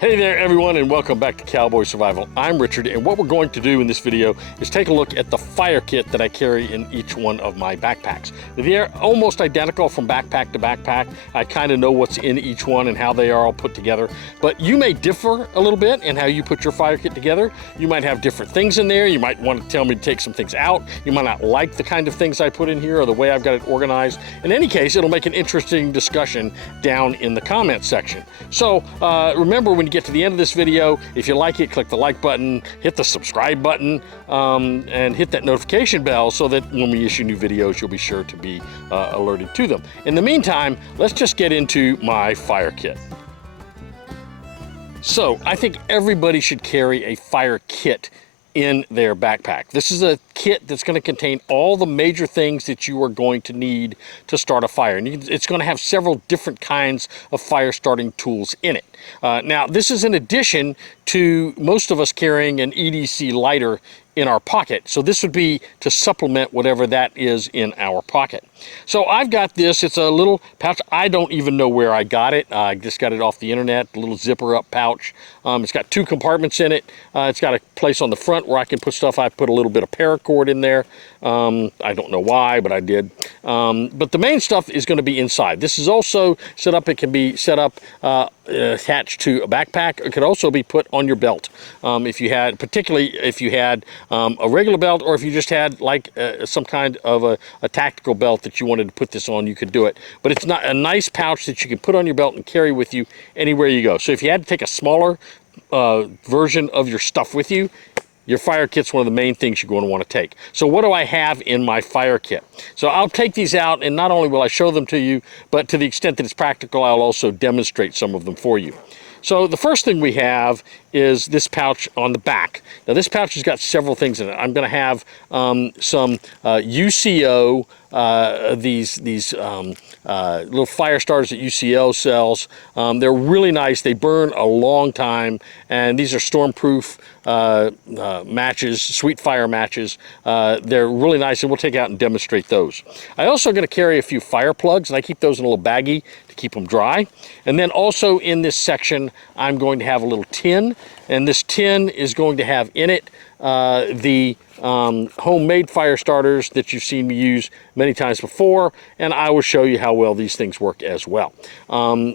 Hey there everyone, and welcome back to Cowboy Survival. I'm Richard, and what we're going to do in this video is take a look at the fire kit that I carry in each one of my backpacks. They're almost identical from backpack to backpack. I kind of know what's in each one and how they are all put together, but you may differ a little bit in how you put your fire kit together. You might have different things in there. You might want to tell me to take some things out. You might not like the kind of things I put in here or the way I've got it organized. In any case, it'll make an interesting discussion down in the comments section. So remember, when you get to the end of this video, if you like it, click the like button, hit the subscribe button, and hit that notification bell so that when we issue new videos, you'll be sure to be alerted to them. In the meantime, let's just get into my fire kit. So I think everybody should carry a fire kit in their backpack. This is a kit that's going to contain all the major things that you are going to need to start a fire. And it's going to have several different kinds of fire starting tools in it. Now, this is in addition to most of us carrying an EDC lighter in our pocket. So this would be to supplement whatever that is in our pocket. So I've got this, it's a little pouch. I don't even know where I got it. I just got it off the internet, a little zipper up pouch. It's got two compartments in it. It's got a place on the front where I can put stuff. I put a little bit of paracord in there. I don't know why, but I did. But the main stuff is going to be inside. This is also set up, it can be set up attached to a backpack. It could also be put on your belt. If you had, particularly if you had a regular belt, or if you just had like some kind of a tactical belt that you wanted to put this on, you could do it. But it's not a nice pouch that you can put on your belt and carry with you anywhere you go. So if you had to take a smaller version of your stuff with you, your fire kit's one of the main things you're going to want to take. So what do I have in my fire kit? So I'll take these out, and not only will I show them to you, but to the extent that it's practical, I'll also demonstrate some of them for you. So the first thing we have is this pouch on the back. Now this pouch has got several things in it. I'm going to have some UCO, these little fire starters that UCO sells. They're really nice. They burn a long time, and these are stormproof matches, Sweetfire matches. They're really nice, and we'll take out and demonstrate those. I also going to carry a few fire plugs, and I keep those in a little baggie to keep them dry. And then also in this section, I'm going to have a little tin, and this tin is going to have in it the homemade fire starters that you've seen me use many times before, and I will show you how well these things work as well.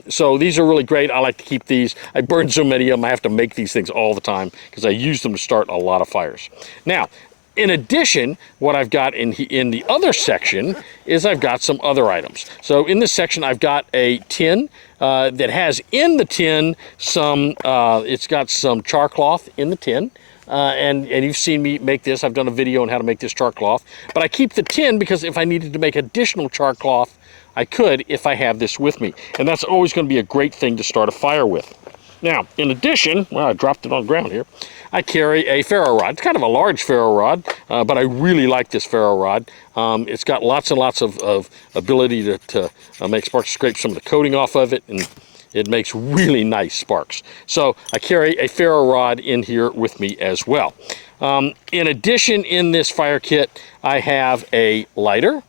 So these are really great. I like to keep these. I burn so many of them, I have to make these things all the time because I use them to start a lot of fires. Now, in addition, what I've got in the other section is I've got some other items. So in this section, I've got a tin that has in the tin some, it's got some charcloth in the tin. And you've seen me make this. I've done a video on how to make this charcloth. But I keep the tin because if I needed to make additional charcloth, I could if I have this with me. And that's always going to be a great thing to start a fire with. Now, in addition, well, I dropped it on the ground here, I carry a ferro rod. It's kind of a large ferro rod, but I really like this ferro rod. It's got lots and lots of ability to make sparks, scrape some of the coating off of it, and it makes really nice sparks. So I carry a ferro rod in here with me as well. In addition, in this fire kit, I have a lighter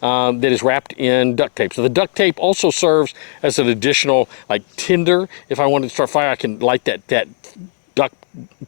that is wrapped in duct tape. So the duct tape also serves as an additional like tinder. If I wanted to start fire, I can light that duct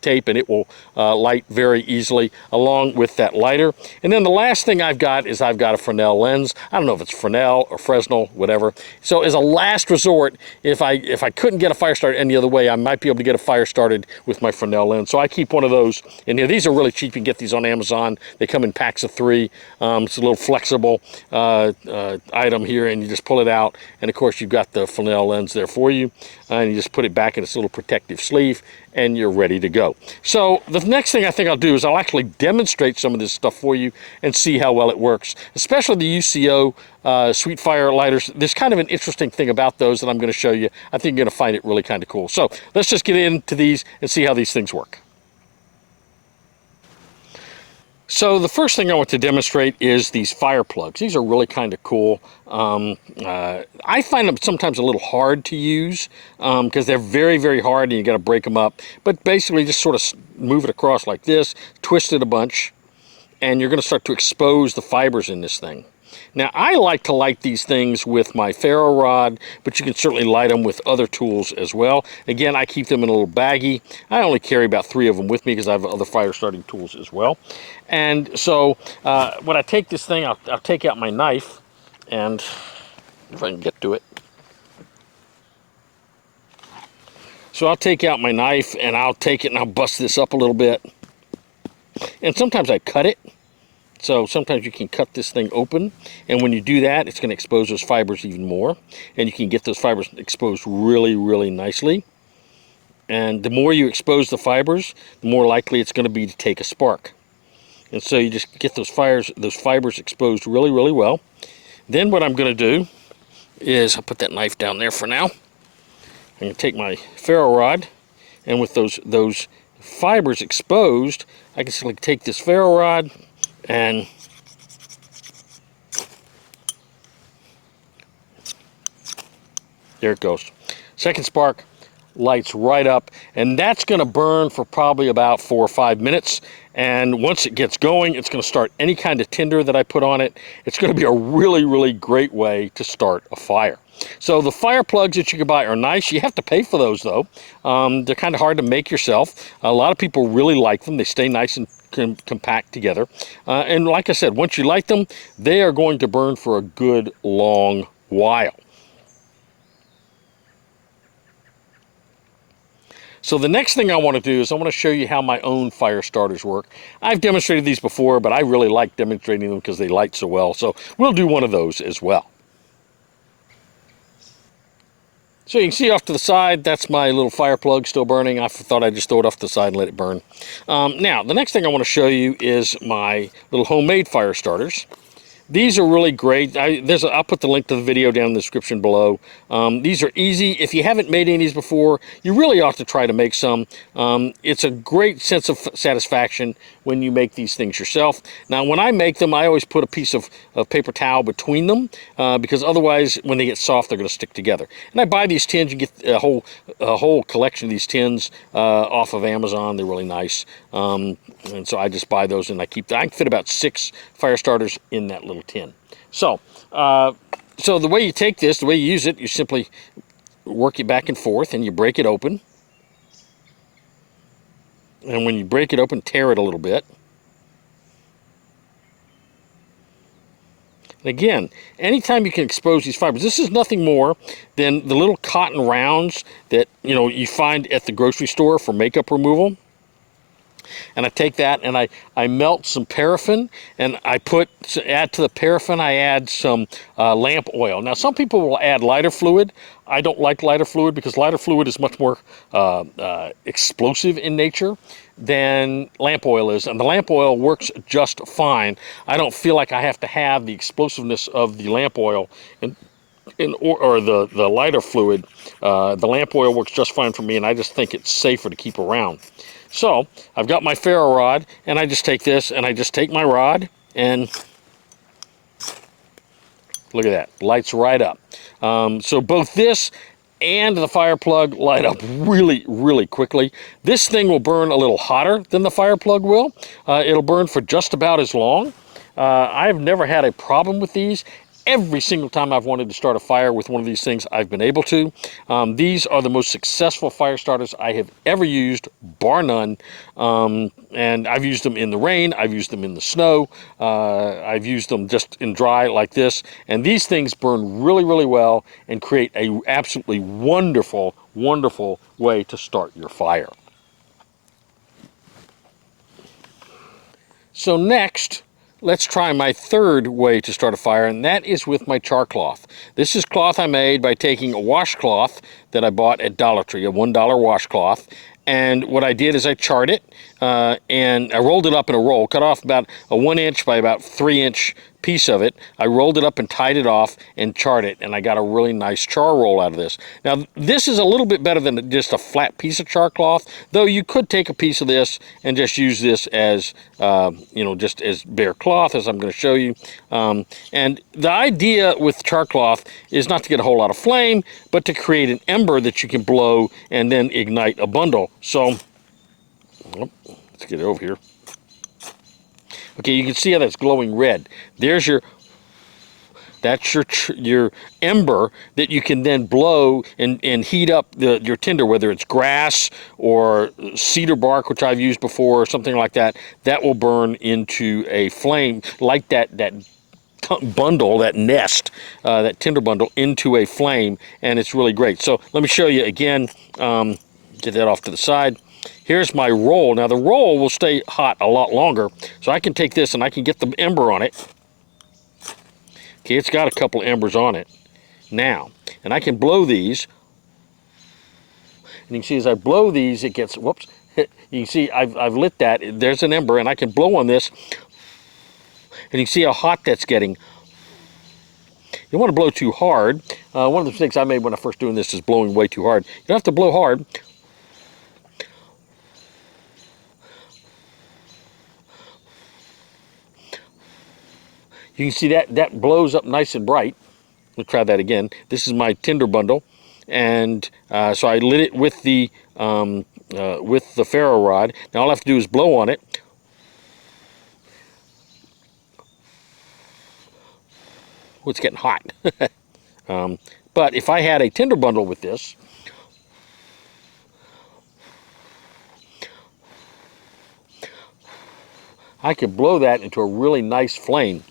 tape and it will light very easily along with that lighter. And then the last thing I've got is I've got a Fresnel lens. I don't know if it's Fresnel or Fresnel, whatever. So as a last resort, if I couldn't get a fire started any other way, I might be able to get a fire started with my Fresnel lens. So I keep one of those in here. These are really cheap. You can get these on Amazon. They come in packs of 3. It's a little flexible item here, and you just pull it out. And of course, you've got the Fresnel lens there for you. And you just put it back in its little protective sleeve, and you're ready to go. So the next thing I think I'll do is I'll actually demonstrate some of this stuff for you and see how well it works, especially the UCO Sweetfire lighters. There's kind of an interesting thing about those that I'm going to show you. I think you're going to find it really kind of cool. So let's just get into these and see how these things work. So the first thing I want to demonstrate is these fire plugs. These are really kind of cool. I find them sometimes a little hard to use because they're very, very hard and you got to break them up. But basically just sort of move it across like this, twist it a bunch, and you're going to start to expose the fibers in this thing. Now, I like to light these things with my ferro rod, but you can certainly light them with other tools as well. Again, I keep them in a little baggie. I only carry about 3 of them with me because I have other fire starting tools as well. And so when I take this thing, I'll take out my knife, and if I can get to it. So I'll take out my knife, and I'll take it and I'll bust this up a little bit. And sometimes I cut it. So sometimes you can cut this thing open, and when you do that, it's going to expose those fibers even more, and you can get those fibers exposed really, really nicely. And the more you expose the fibers, the more likely it's going to be to take a spark. And so you just get those fibers exposed really, really well. Then what I'm going to do is I'll put that knife down there for now. I'm going to take my ferro rod, and with those fibers exposed, I can simply take this ferro rod and there it goes. Second spark, lights right up, and that's going to burn for probably about 4 or 5 minutes. And once it gets going, it's going to start any kind of tinder that I put on it. It's going to be a really, really great way to start a fire. So the fire plugs that you can buy are nice. You have to pay for those, though. They're kind of hard to make yourself. A lot of people really like them. They stay nice and compact together. And like I said, once you light them, they are going to burn for a good long while. So the next thing I want to do is I want to show you how my own fire starters work. I've demonstrated these before, but I really like demonstrating them because they light so well. So we'll do one of those as well. So you can see off to the side, that's my little fire plug still burning. I thought I'd just throw it off to the side and let it burn. Now, the next thing I want to show you is my little homemade fire starters. These are really great. I'll put the link to the video down in the description below. These are easy. If you haven't made any of these before, you really ought to try to make some. It's a great sense of satisfaction when you make these things yourself. Now, when I make them, I always put a piece of paper towel between them because otherwise, when they get soft, they're going to stick together. And I buy these tins. You get a whole collection of these tins off of Amazon. They're really nice. And so I just buy those and I keep them. I can fit about 6 fire starters in that little tin. So the way you take this, the way you use it, you simply work it back and forth and you break it open. And when you break it open, tear it a little bit. And again, anytime you can expose these fibers, this is nothing more than the little cotton rounds that you find at the grocery store for makeup removal. And I take that and I melt some paraffin, and add to the paraffin, I add some lamp oil. Now, some people will add lighter fluid. I don't like lighter fluid because lighter fluid is much more explosive in nature than lamp oil is, and the lamp oil works just fine. I don't feel like I have to have the explosiveness of the lamp oil or the lighter fluid. The lamp oil works just fine for me, and I just think it's safer to keep around. So I've got my ferro rod, and I just take this, and I just take my rod, and look at that, lights right up. So both this and the fire plug light up really, really quickly. This thing will burn a little hotter than the fire plug will. It'll burn for just about as long. I've never had a problem with these. Every single time I've wanted to start a fire with one of these things, I've been able to. These are the most successful fire starters I have ever used, bar none. And I've used them in the rain, I've used them in the snow, I've used them just in dry like this. And these things burn really, really well and create a absolutely wonderful, wonderful way to start your fire. So next, let's try my third way to start a fire, and that is with my Charcloth. This is cloth I made by taking a washcloth that I bought at Dollar Tree, a $1 washcloth. And what I did is I charred it, and I rolled it up in a roll, cut off about a 1-inch by about 3-inch piece of it. I rolled it up and tied it off and charred it, and I got a really nice char roll out of this. Now, this is a little bit better than just a flat piece of Charcloth, though you could take a piece of this and just use this as, just as bare cloth, as I'm going to show you. And the idea with Charcloth is not to get a whole lot of flame, but to create an ember that you can blow and then ignite a bundle. So, let's get it over here. Okay, you can see how that's glowing red. There's your That's your ember that you can then blow and heat up your tinder, whether it's grass or cedar bark, which I've used before, or something like that. That will burn into a flame, like that bundle, that nest, that tinder bundle, into a flame, and it's really great. So let me show you again. Get that off to the side. Here's my roll. Now the roll will stay hot a lot longer, so I can take this and I can get the ember on it. Okay, it's got a couple embers on it now, and I can blow these. And you can see as I blow these, it gets, whoops, you can see I've lit that. There's an ember, and I can blow on this, and you can see how hot that's getting. You don't want to blow too hard. One of the mistakes I made when I first doing this is blowing way too hard. You don't have to blow hard. You can see that blows up nice and bright. We'll try that again. This is my tinder bundle, and so I lit it with the ferro rod. Now all I have to do is blow on it. Oh, it's getting hot. But if I had a tinder bundle with this, I could blow that into a really nice flame.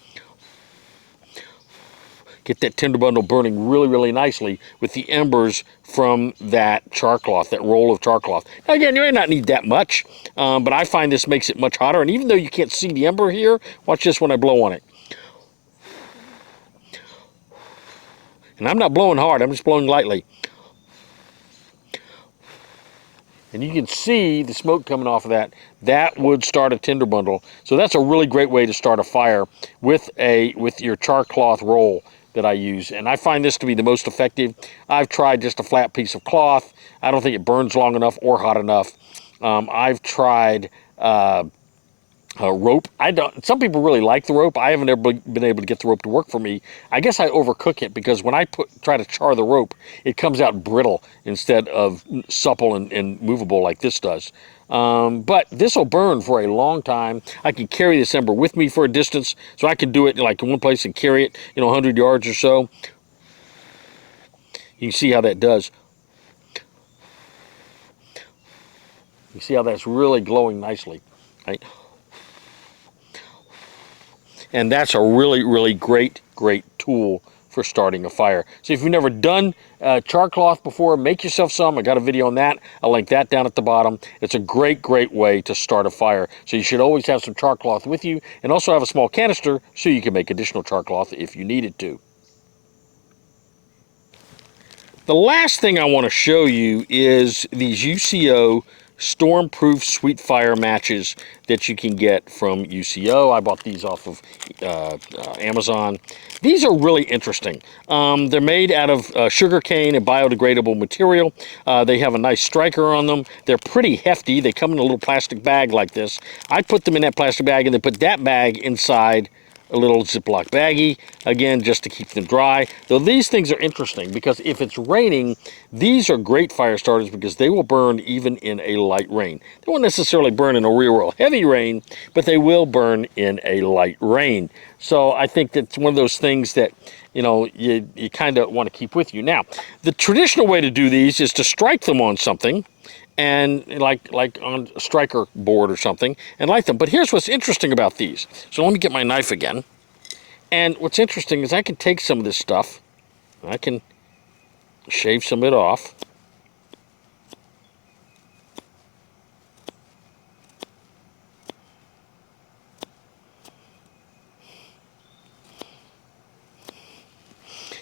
Get that tinder bundle burning really, really nicely with the embers from that charcloth, that roll of charcloth. Now again, you may not need that much, but I find this makes it much hotter. And even though you can't see the ember here, watch this when I blow on it. And I'm not blowing hard, I'm just blowing lightly. And you can see the smoke coming off of that. That would start a tinder bundle. So that's a really great way to start a fire with your charcloth roll that I use. And I find this to be the most effective. I've tried just a flat piece of cloth. I don't think it burns long enough or hot enough. I've tried rope. Some people really like the rope. I haven't ever been able to get the rope to work for me. I guess I overcook it, because when I try to char the rope, it comes out brittle instead of supple and movable like this does. But this will burn for a long time. I can carry this ember with me for a distance, so I can do it like in one place and carry it, 100 yards or so. You can see how that does. You see how that's really glowing nicely, right? And that's a really, really great tool for starting a fire. So if you've never done charcloth before, make yourself some. I got a video on that. I'll link that down at the bottom. It's a great way to start a fire. So you should always have some charcloth with you, and also have a small canister so you can make additional charcloth if you needed to. The last thing I want to show you is these UCO storm-proof Sweetfire matches that you can get from UCO. I bought these off of Amazon. These are really interesting. They're made out of sugarcane and biodegradable material. They have a nice striker on them. They're pretty hefty. They come in a little plastic bag like this. I put them in that plastic bag and then put that bag inside a little Ziploc baggie, again, just to keep them dry. Though these things are interesting, because if it's raining, these are great fire starters because they will burn even in a light rain. They won't necessarily burn in a real heavy rain, but they will burn in a light rain. So I think that's one of those things that, you kind of want to keep with you. Now, the traditional way to do these is to strike them on something, and like on a striker board or something, and light them. But here's what's interesting about these. So let me get my knife again. And what's interesting is I can take some of this stuff, I can shave some of it off.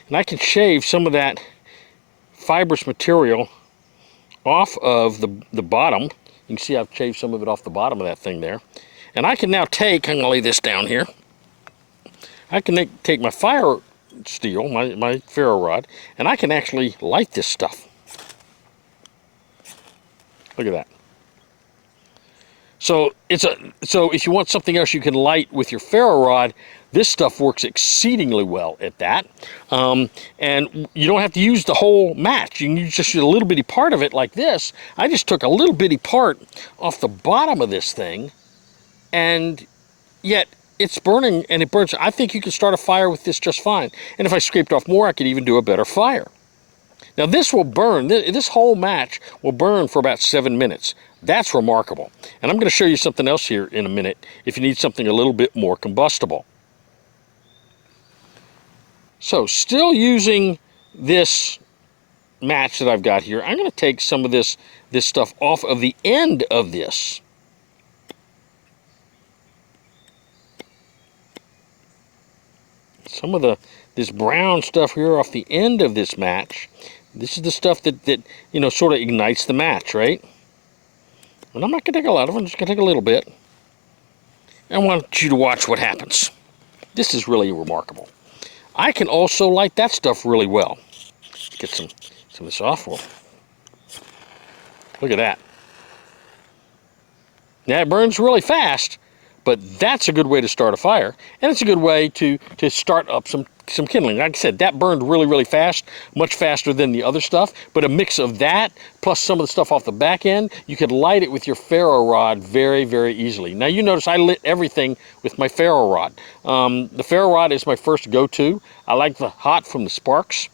And I can shave some of that fibrous material off of the bottom. You can see I've shaved some of it off the bottom of that thing there. And I can now take, I'm going to lay this down here. I can take my fire steel, my ferro rod, and I can actually light this stuff. Look at that. So if you want something else you can light with your ferro rod, this stuff works exceedingly well at that. And you don't have to use the whole match. You can use just a little bitty part of it like this. I just took a little bitty part off the bottom of this thing, and yet it's burning and it burns. I think you can start a fire with this just fine. And if I scraped off more, I could even do a better fire. Now this will burn, this whole match will burn for about 7 minutes. That's remarkable. And I'm going to show you something else here in a minute if you need something a little bit more combustible. So still using this match that I've got here, I'm going to take some of this stuff off of the end of this. Some of this brown stuff here off the end of this match. This is the stuff that you know, sort of ignites the match, right? And I'm not going to take a lot of it, I'm just going to take a little bit. I want you to watch what happens. This is really remarkable. I can also light that stuff really well. Let's get some of this off. Well, look at that. Now it burns really fast, but that's a good way to start a fire, and it's a good way to start up some kindling. Like I said, that burned really, really fast, much faster than the other stuff, but a mix of that plus some of the stuff off the back end, you could light it with your ferro rod very, very easily. Now you notice I lit everything with my ferro rod. The ferro rod is my first go-to. I like the hot from the sparks.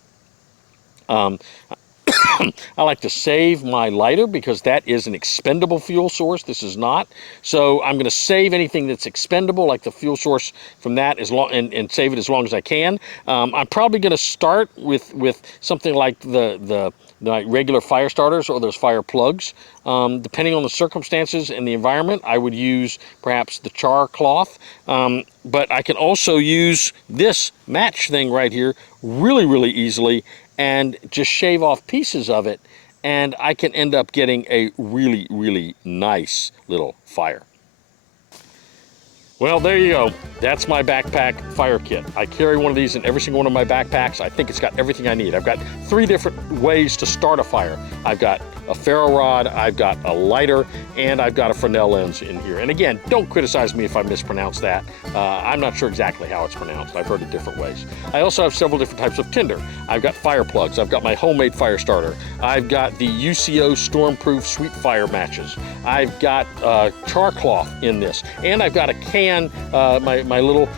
I like to save my lighter because that is an expendable fuel source. This is not. So I'm going to save anything that's expendable, like the fuel source from that, and save it as long as I can. I'm probably going to start with something like the regular fire starters or those fire plugs. Depending on the circumstances and the environment, I would use perhaps the Charcloth. But I can also use this match thing right here really, really easily and just shave off pieces of it, and I can end up getting a really, really nice little fire. Well, there you go. That's my backpack fire kit. I carry one of these in every single one of my backpacks. I think it's got everything I need. I've got 3 different ways to start a fire. I've got a ferro rod, I've got a lighter, and I've got a Fresnel lens in here. And again, don't criticize me if I mispronounce that. I'm not sure exactly how it's pronounced. I've heard it different ways. I also have several different types of tinder. I've got fire plugs. I've got my homemade fire starter. I've got the UCO Stormproof Sweetfire matches. I've got Charcloth in this, and I've got a can, my little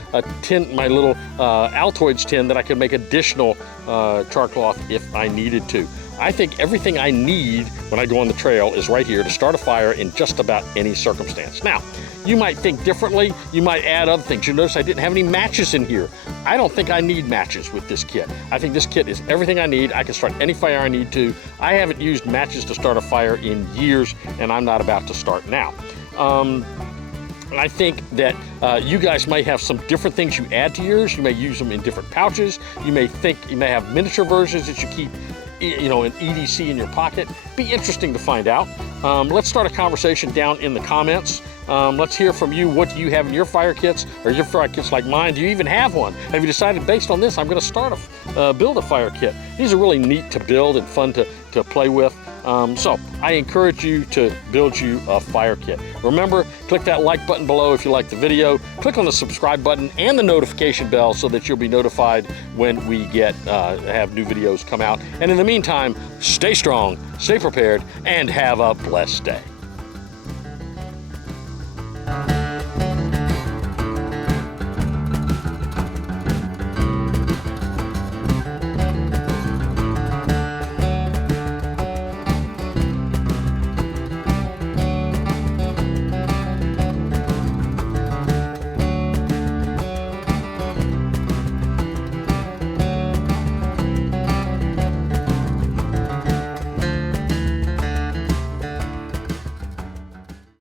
tin, my little Altoids tin that I can make additional Charcloth if I needed to. I think everything I need when I go on the trail is right here to start a fire in just about any circumstance. Now, you might think differently. You might add other things. You notice I didn't have any matches in here. I don't think I need matches with this kit. I think this kit is everything I need. I can start any fire I need to. I haven't used matches to start a fire in years, and I'm not about to start now. I think that you guys might have some different things you add to yours. You may use them in different pouches. You may have miniature versions that you keep, you know, an EDC in your pocket. Be interesting to find out. Let's start a conversation down in the comments. Let's hear from you. What do you have in your fire kits, or your fire kits like mine? Do you even have one? Have you decided based on this, I'm going to start build a fire kit? These are really neat to build and fun to play with. So I encourage you to build you a fire kit. Remember, click that like button below if you like the video. Click on the subscribe button and the notification bell so that you'll be notified when we have new videos come out. And in the meantime, stay strong, stay prepared, and have a blessed day.